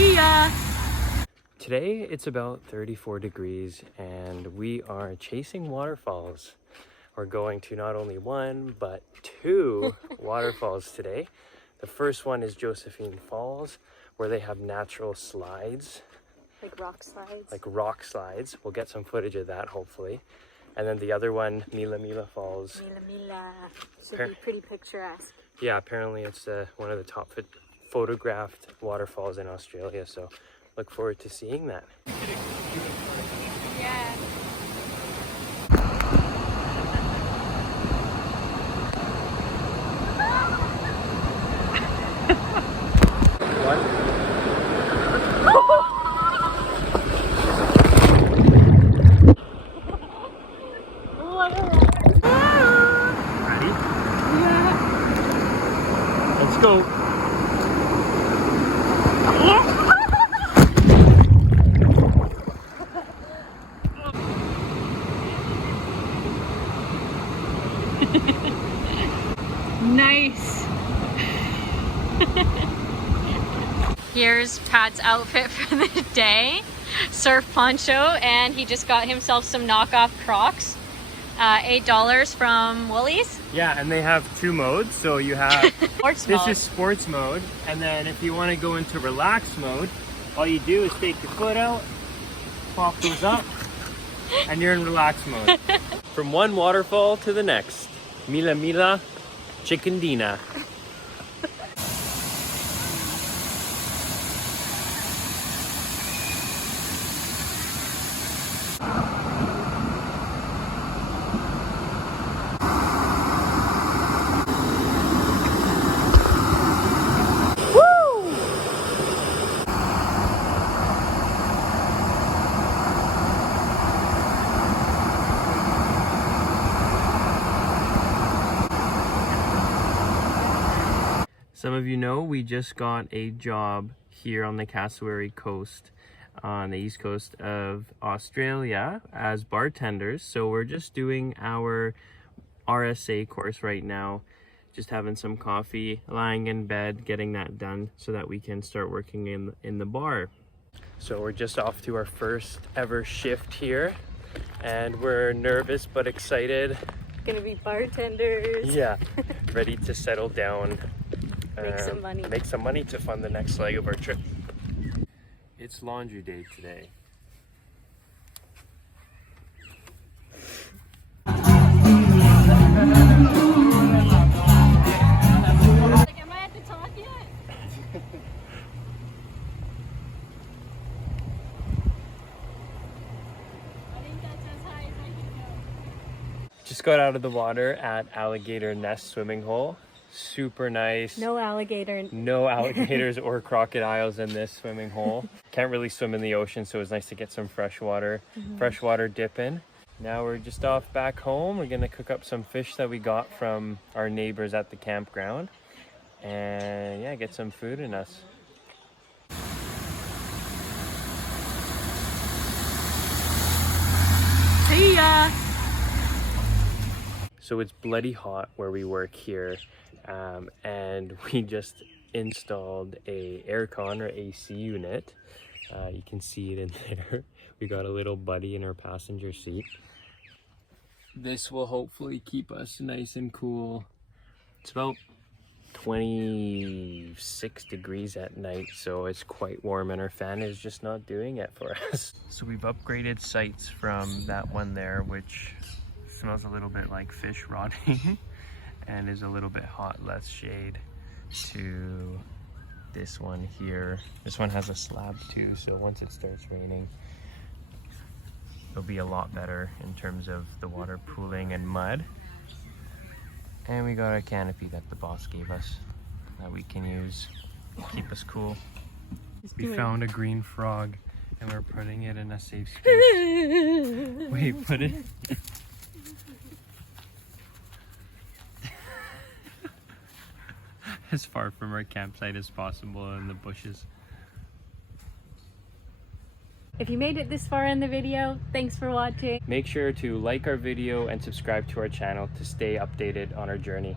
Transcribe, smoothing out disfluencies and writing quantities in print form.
See ya! Today it's about 34 degrees and we are chasing waterfalls. We're going to not only one, but two waterfalls today. The first one is Josephine Falls, where they have natural slides. Like rock slides? Like rock slides. We'll get some footage of that, hopefully. And then the other one, Mila Mila Falls. Mila Mila. Should be pretty picturesque. Yeah, apparently it's one of the top photographed waterfalls in Australia, so look forward to seeing that. Yeah. Ready? Yeah. Let's go. Nice. Here's Pat's outfit for the day. Surf poncho, and he just got himself some knockoff Crocs. $8 from Woolies. Yeah, and they have two modes. So you have Sports this mode. is sports mode, and then if you want to go into relax mode, all you do is take your foot out, pop those up, and you're in relax mode. From one waterfall to the next. Mila Mila, Chickendina. Some of you know we just got a job here on the Cassowary coast, on the east coast of Australia, as bartenders. So we're just doing our RSA course right now, just having some coffee, lying in bed, getting that done so that we can start working in the bar. So we're just off to our first ever shift here, and we're nervous but excited. Gonna be bartenders. Yeah, ready to settle down. Make some money. Make some money to fund the next leg of our trip. It's laundry day today. Like, am I at the top yet? I think that's as high as I can go. Just got out of the water at Alligator Nest swimming hole. Super nice. No alligator. No alligators or crocodiles in this swimming hole. Can't really swim in the ocean, so it was nice to get some fresh water. Freshwater dip in. Now we're just off back home. We're gonna cook up some fish that we got from our neighbors at the campground. And yeah, get some food in us. See ya! So it's bloody hot where we work here, and we just installed a aircon or AC unit. You can see it in there. We got a little buddy in our passenger seat. This will hopefully keep us nice and cool. It's about 26 degrees at night, so it's quite warm, and our fan is just not doing it for us. So we've upgraded sights from that one there, which smells a little bit like fish rotting and is a little bit hot, less shade, to this one here. This one has a slab too, so once it starts raining, it'll be a lot better in terms of the water pooling and mud. And we got a canopy that the boss gave us that we can use to keep us cool. We found a green frog and we're putting it in a safe space. Wait, put it. As far from our campsite as possible in the bushes. If you made it this far in the video, thanks for watching. Make sure to like our video and subscribe to our channel to stay updated on our journey.